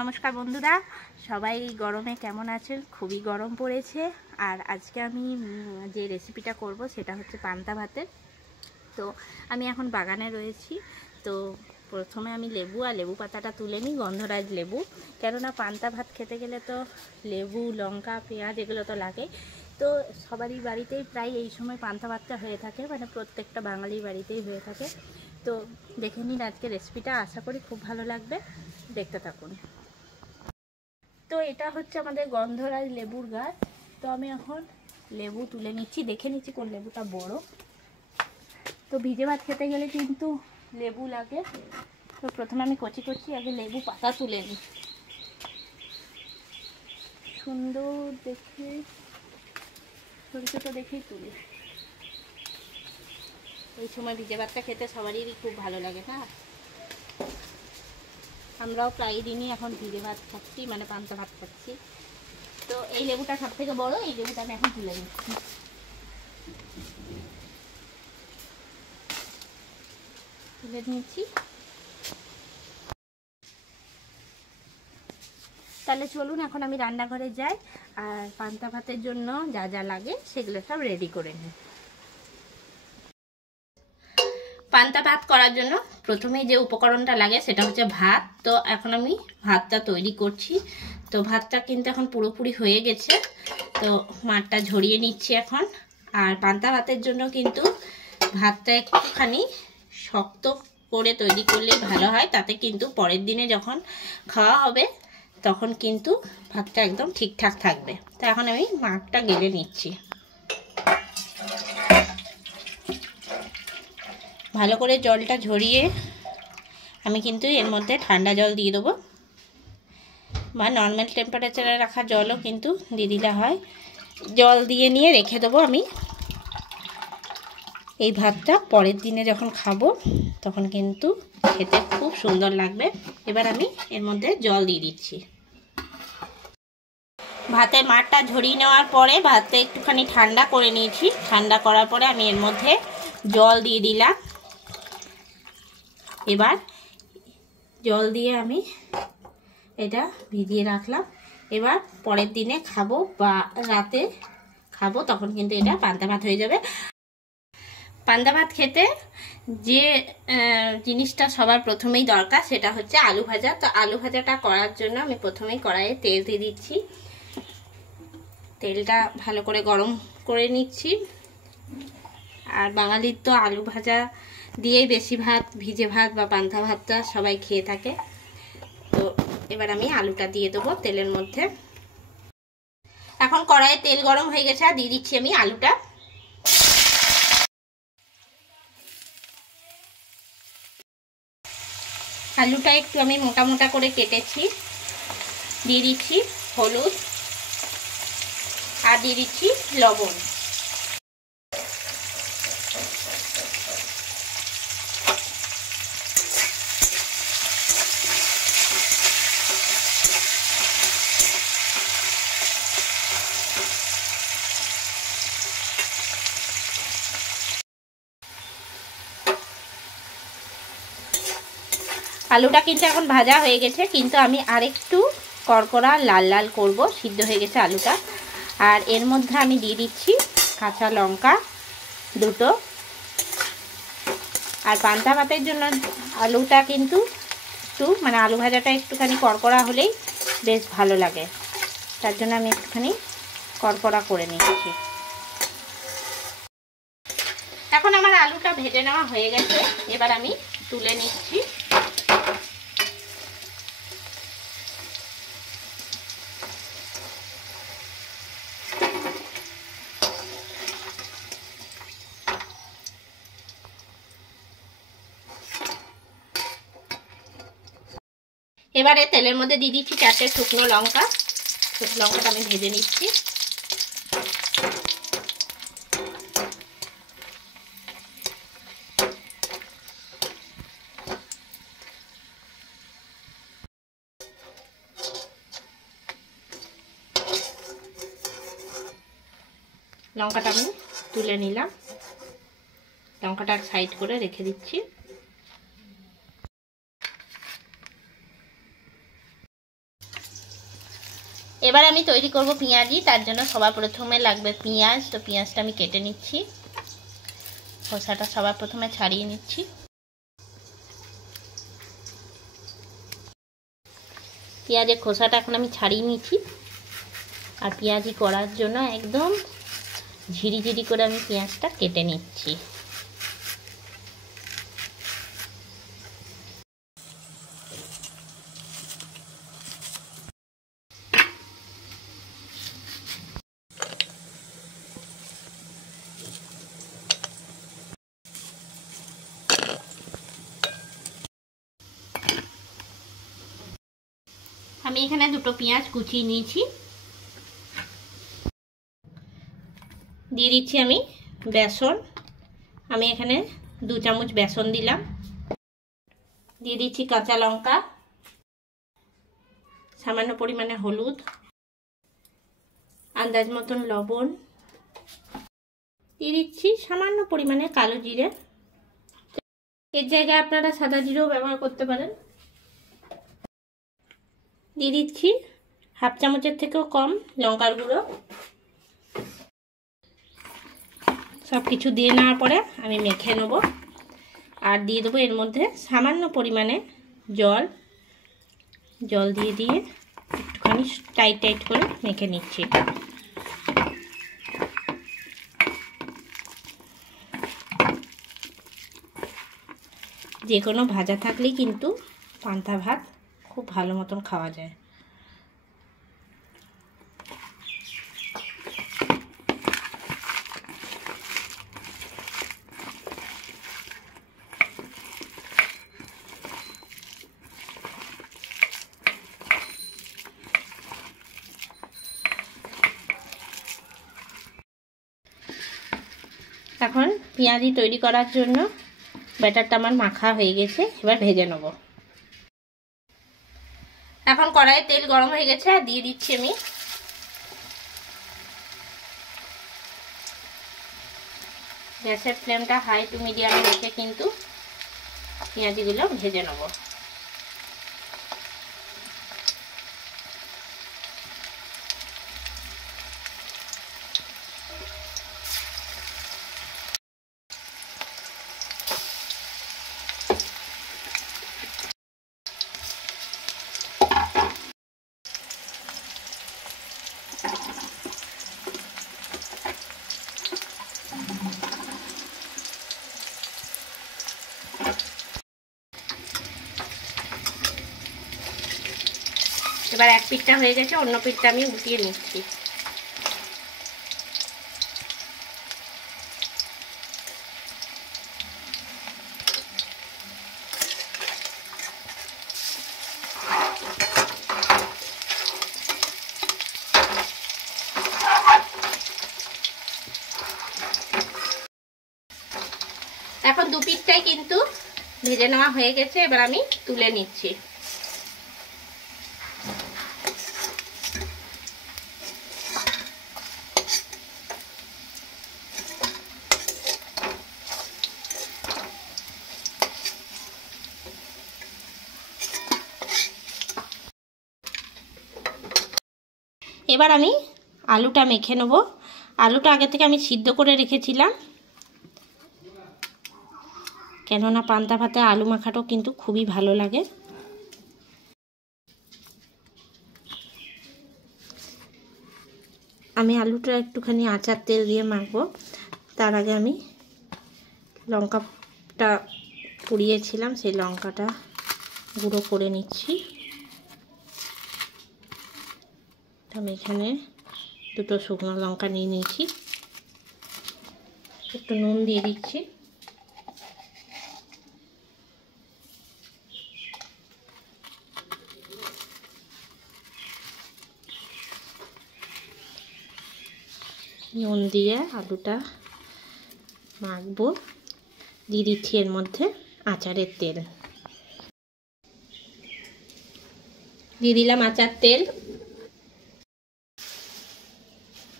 নমস্কার বন্ধুরা, সবাই গরমে কেমন আছেন? খুবই গরম পড়েছে। আর আজকে আমি যে রেসিপিটা করব সেটা হচ্ছে পান্তা ভাতের। তো আমি এখন বাগানে রয়েছি। তো প্রথমে আমি লেবু আর লেবু পাতাটা তুলে নিই, গন্ধরাজ লেবু। কেননা পান্তা ভাত খেতে গেলে তো লেবু, লঙ্কা, পেঁয়াজ এগুলো তো লাগে। তো সবারই বাড়িতেই প্রায় এই সময় পান্তা ভাতটা হয়ে থাকে, মানে প্রত্যেকটা বাঙালির বাড়িতেই হয়ে থাকে। তো দেখে নিন আজকে রেসিপিটা, আশা করি খুব ভালো লাগবে, দেখতে থাকুন। তো এটা হচ্ছে আমাদের গন্ধরাজ লেবুর গাছ। তো আমি এখন লেবু তুলে নিচ্ছি, দেখে নিচ্ছি কোন লেবুটা বড়। তো ভিজে ভাত খেতে গেলে কিন্তু লেবু লাগে। তো প্রথমে আমি কচি কচি আগে লেবু পাতা তুলে নিই, সুন্দর দেখে ছোটো ছোটো দেখেই তুলি। এই সময় ভিজে ভাতটা খেতে সবারই খুব ভালো লাগে না? আমরাও প্রায় দিনই এখন ভিজে ভাত খাচ্ছি, মানে পান্তা ভাত খাচ্ছি। তো এই লেবুটা সব থেকে বড়, এই লেবুটা আমি এখন তুলে নিচ্ছি। তুলে নিয়েছি। তাহলে চলুন এখন আমি রান্নাঘরে যাই আর পান্তা ভাতের জন্য যা যা লাগে সেগুলো সব রেডি করে নিই। পান্তা ভাত করার জন্য প্রথমেই যে উপকরণটা লাগে সেটা হচ্ছে ভাত। তো এখন আমি ভাতটা তৈরি করছি। তো ভাতটা কিন্তু এখন পুরোপুরি হয়ে গেছে। তো মাঠটা ঝরিয়ে নিচ্ছি এখন। আর পান্তা ভাতের জন্য কিন্তু ভাতটা একটুখানি শক্ত করে তৈরি করলেই ভালো হয়, তাতে কিন্তু পরের দিনে যখন খাওয়া হবে তখন কিন্তু ভাতটা একদম ঠিকঠাক থাকবে। তো এখন আমি মাঠটা গেলে নিচ্ছি। ভালো করে জলটা ঝরিয়ে আমি কিন্তু এর মধ্যে ঠান্ডা জল দিয়ে দেবো, বা নর্মাল টেম্পারেচারে রাখা জলও কিন্তু দিয়ে দিলে হয়। জল দিয়ে নিয়ে রেখে দেবো আমি। এই ভাতটা পরের দিনে যখন খাবো তখন কিন্তু খেতে খুব সুন্দর লাগবে। এবার আমি এর মধ্যে জল দিয়ে দিচ্ছি। ভাতের মাঠটা ঝরিয়ে নেওয়ার পরে ভাতটা একটুখানি ঠান্ডা করে নিয়েছি। ঠান্ডা করার পরে আমি এর মধ্যে জল দিয়ে দিলাম। এবার জল দিয়ে আমি এটা ভিজিয়ে রাখলাম। এবার পরের দিনে খাবো বা রাতে খাবো তখন কিন্তু এটা পান্তা ভাত হয়ে যাবে। পান্তা ভাত খেতে যে জিনিসটা সবার প্রথমেই দরকার সেটা হচ্ছে আলু ভাজা। তো আলু ভাজাটা করার জন্য আমি প্রথমেই কড়াইয়ে তেল দিয়ে দিচ্ছি। তেলটা ভালো করে গরম করে নিচ্ছি। আর বাঙালির তো আলু ভাজা দিয়েই বেশি ভাত, ভিজে ভাত বা পান্তা ভাতটা সবাই খেয়ে থাকে। তো এবার আমি আলুটা দিয়ে দেবো তেলের মধ্যে। এখন কড়াইয়ে তেল গরম হয়ে গেছে, আর দিয়ে দিচ্ছি আমি আলুটা। আলুটা একটু আমি মোটা মোটা করে কেটেছি। দিয়ে দিচ্ছি হলুদ আর দিয়ে দিচ্ছি লবণ। আলুটা কিন্তু এখন ভাজা হয়ে গেছে, কিন্তু আমি আরেকটু কড়কড়া লাল লাল করব। সিদ্ধ হয়ে গেছে আলুটা। আর এর মধ্যে আমি দিয়ে দিচ্ছি কাঁচা লঙ্কা দুটো। আর পান্তা ভাতের জন্য আলুটা কিন্তু একটু মানে আলু ভাজাটা একটুখানি কড়কড়া হলেই বেশ ভালো লাগে। তার জন্য আমি একটুখানি কড়কড়া করে নিচ্ছি। এখন আমার আলুটা ভেজে নেওয়া হয়ে গেছে। এবার আমি তুলে নিচ্ছি। এবারে তেলের মধ্যে দিয়ে দিচ্ছি 4টে শুকনো লঙ্কা। শুকনো লঙ্কাটা আমি ভেজে নিচ্ছি। লঙ্কাটা আমি তুলে নিলাম, লঙ্কাটা সাইড করে রেখে দিচ্ছি। এবার আমি তৈরি করব পেঁয়াজি। তার জন্য সবার প্রথমে লাগবে পেঁয়াজ। তো পেঁয়াজটা আমি কেটে নিচ্ছি, খোসাটা সবার প্রথমে ছাড়িয়ে নিচ্ছি। পেঁয়াজের খোসাটা এখন আমি ছাড়িয়ে নিচ্ছি। আর পেঁয়াজি করার জন্য একদম ঝিরিঝিরি করে আমি পেঁয়াজটা কেটে নিচ্ছি। আমি এখানে দুটো পেঁয়াজ কুচিয়ে নিয়েছি। দিয়ে দিচ্ছি আমি বেসন। আমি এখানে 2 চামচ বেসন দিলাম। দিয়ে দিচ্ছি কাঁচা লঙ্কা, সামান্য পরিমাণে হলুদ, আন্দাজ মতন লবণ, দিয়ে দিচ্ছি সামান্য পরিমাণে কালো জিরে। এর জায়গায় আপনারা সাদা জিরেও ব্যবহার করতে পারেন। দিয়ে দিচ্ছি 1/2 চামচের থেকেও কম লঙ্কার গুঁড়ো। সব কিছু দিয়ে নেওয়ার পরে আমি মেখে নেব। আর দিয়ে দেবো এর মধ্যে সামান্য পরিমাণে জল। জল দিয়ে দিয়ে একটুখানি টাইট করে মেখে নিচ্ছি। যে কোনো ভাজা থাকলেই কিন্তু পান্তা ভাত খুব ভালো মতন খাওয়া যায়। এখন পেঁয়াজি তৈরি করার জন্য ব্যাটারটা আমার মাখা হয়ে গেছে। এবার ভেজে নেব। এখন কড়াইয়ে তেল গরম হয়ে গেছে, আর দিয়ে দিচ্ছি আমি গ্যাসের ফ্লেমটা হাই টু মিডিয়ামে রেখে কিন্তু পেঁয়াজিগুলো ভেজে নেব। এবার এক পিঠটা হয়ে গেছে, অন্য পিঠটা আমি উঠিয়ে নিচ্ছি। এখন দু পিঠটাই কিন্তু ভেজে নেওয়া হয়ে গেছে। এবার আমি তুলে নিচ্ছি। এবার আমি আলুটা মেখে নেব। আলুটা আগে থেকে আমি সিদ্ধ করে রেখেছিলাম, কেননা পান্তা ভাতে আলু মাখাটাও কিন্তু খুবই ভালো লাগে। আমি আলুটা একটুখানি আচার তেল দিয়ে মাখবো। তার আগে আমি লঙ্কাটা পুড়িয়েছিলাম, সেই লঙ্কাটা গুঁড়ো করে নিচ্ছি। আমি এখানে দুটো শুকনো লঙ্কা নিয়ে নিয়েছি। একটু নুন দিয়ে দিচ্ছি। নুন দিয়ে আলুটা মাখবো। দিয়ে দিচ্ছি এর মধ্যে আচারের তেল। দিয়ে দিলাম আচার তেল।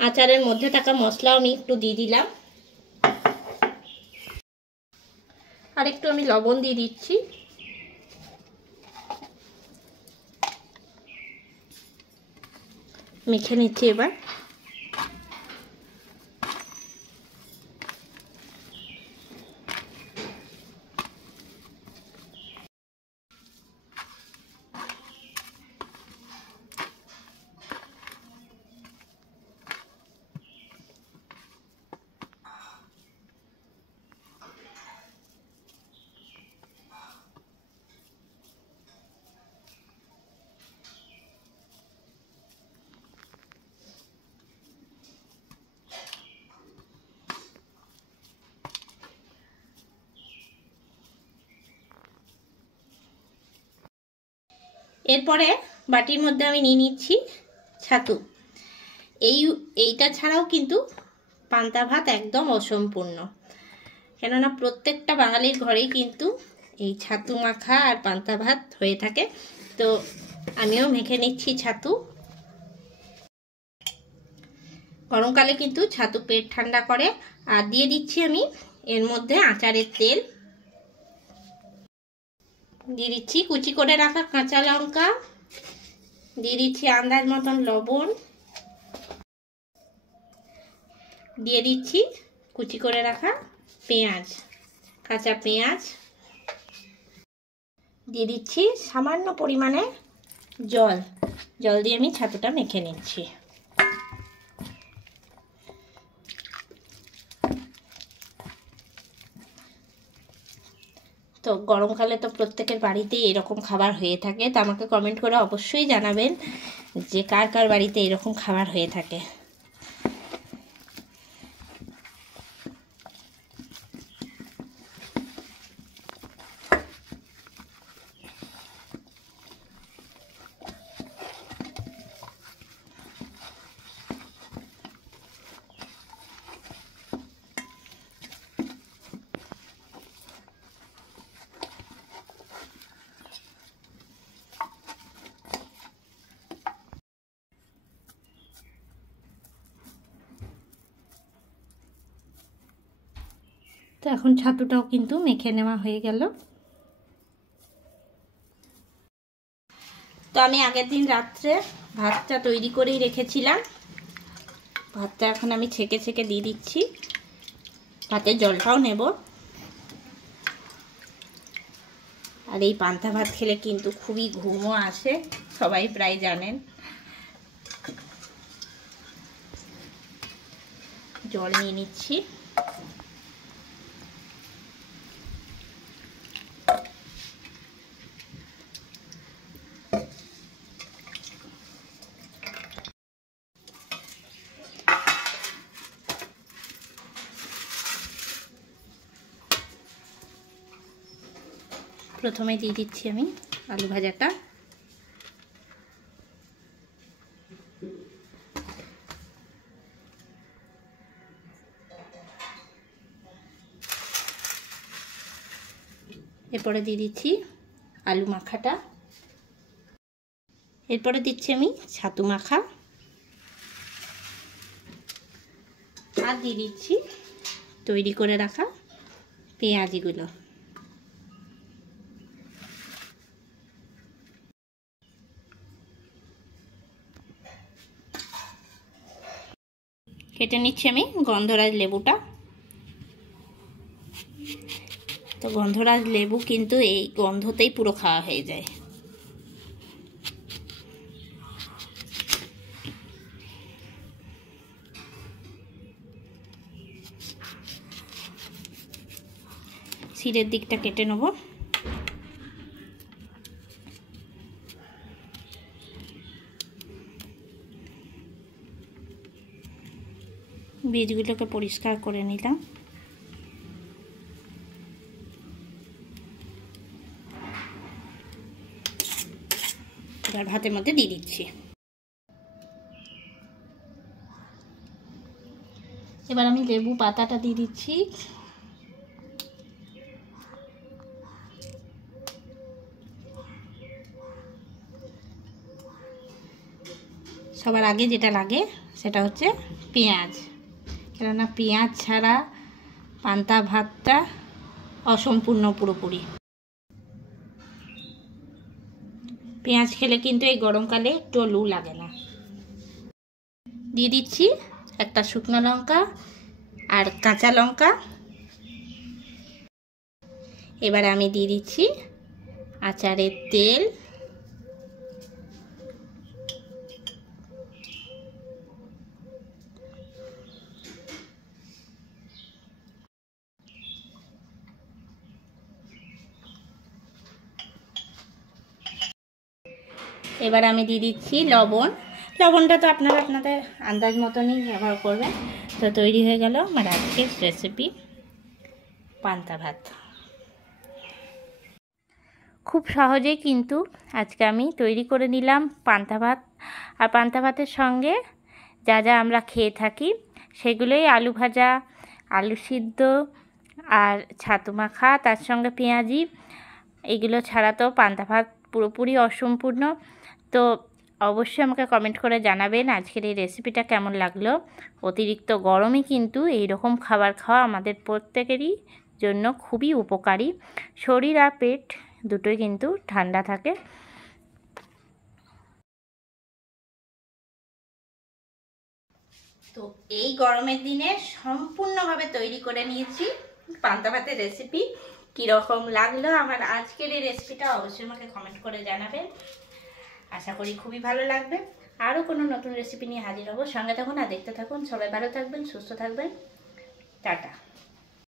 আচারের মধ্যে থাকা মশলাও আমি একটু দিয়ে দিলাম। আর একটু আমি লবণ দিয়ে দিচ্ছি। মেখে নিচ্ছি এবার। এরপরে বাটির মধ্যে আমি নিয়ে নিচ্ছি ছাতু। এইটা ছাড়াও কিন্তু পান্তা ভাত একদম অসম্পূর্ণ, কেননা প্রত্যেকটা বাঙালির ঘরেই কিন্তু এই ছাতু মাখা আর পান্তা ভাত হয়ে থাকে। তো আমিও মেখে নিচ্ছি ছাতু। গরমকালে কিন্তু ছাতু পেট ঠান্ডা করে। আর দিয়ে দিচ্ছি আমি এর মধ্যে আচারের তেল, দিয়ে দিচ্ছি কুচি করে রাখা কাঁচা লঙ্কা, দিয়ে দিচ্ছি আন্দাজ মতন লবণ, দিয়ে দিচ্ছি কুচি করে রাখা পেঁয়াজ, কাঁচা পেঁয়াজ, দিয়ে দিচ্ছি সামান্য পরিমাণে জল দিয়ে আমি ছাতুটা মেখে নিচ্ছি। তো গরমকালে তো প্রত্যেকের বাড়িতেই এরকম খাবার হয়ে থাকে। তো আমাকে কমেন্ট করে অবশ্যই জানাবেন যে কার কার বাড়িতে এরকম খাবার হয়ে থাকে। তো এখন ছাতুটাও কিন্তু মেখে নেওয়া হয়ে গেল। তো আমি আগের দিন রাত্রে ভাতটা তৈরি করেই রেখেছিলাম। ভাতটা এখন আমি ছেঁকে ছেঁকে দিয়ে দিচ্ছি, ভাতের জলটাও নেব। আর এই পান্তা ভাত খেলে কিন্তু খুবই ঘুমও আসে, সবাই প্রায় জানেন। জল নিয়ে নিচ্ছি। প্রথমে দিয়ে দিচ্ছি আমি আলু ভাজাটা, এরপরে দিয়ে দিচ্ছি আলু মাখাটা, এরপরে দিচ্ছি আমি ছাতু মাখা, আর দিয়ে দিচ্ছি তৈরি করে রাখা পেঁয়াজিগুলো। কেটে নিচ্ছি আমি গন্ধরাজ লেবুটা। তো গন্ধরাজ লেবু কিন্তু এই গন্ধতেই পুরো খাওয়া হয়ে যায়। শিরের দিকটা কেটে নেব। বীজগুলোকে পরিষ্কার করে নিলাম। এবার ভাতের মধ্যে দিয়ে দিচ্ছি। এবার আমি লেবু পাতাটা দিয়ে দিচ্ছি। সবার আগে যেটা লাগে সেটা হচ্ছে পেঁয়াজ, কেননা পেঁয়াজ ছাড়া পান্তা ভাতটা অসম্পূর্ণ পুরোপুরি। পেঁয়াজ খেলে কিন্তু এই গরমকালে একটু লু লাগে না। দিয়ে দিচ্ছি একটা শুকনো লঙ্কা আর কাঁচা লঙ্কা। এবার আমি দিয়ে দিচ্ছি আচারের তেল। এবার আমি দিয়ে দিচ্ছি লবণ। লবণটা তো আপনারা আপনাদের আন্দাজ মতনই ব্যবহার করবেন। তো তৈরি হয়ে গেল আমার আজকের রেসিপি পান্তা ভাত। খুব সহজেই কিন্তু আজকে আমি তৈরি করে নিলাম পান্তা ভাত। আর পান্তা ভাতের সঙ্গে যা যা আমরা খেয়ে থাকি সেগুলোই আলু ভাজা, আলু সিদ্ধ আর ছাতু মাখা, তার সঙ্গে পেঁয়াজি, এগুলো ছাড়া তো পান্তা ভাত পুরোপুরি অসম্পূর্ণ। তো অবশ্যই আমাকে কমেন্ট করে জানাবেন আজকের এই রেসিপিটা কেমন লাগলো। অতিরিক্ত গরমে কিন্তু এই রকম খাবার খাওয়া আমাদের প্রত্যেকেরই জন্য খুবই উপকারী। শরীর আর পেট দুটোই কিন্তু ঠান্ডা থাকে। তো এই গরমের দিনে সম্পূর্ণভাবে তৈরি করে নিয়েছি পান্তা ভাতের রেসিপি। কীরকম লাগলো আমার আজকের এই রেসিপিটা অবশ্যই আমাকে কমেন্ট করে জানাবেন। আশা করি খুবই ভালো লাগবে। আরও কোনো নতুন রেসিপি নিয়ে হাজির হব। সঙ্গে থাকুন আর দেখতে থাকুন। সবাই ভালো থাকবেন, সুস্থ থাকবেন। টাটা।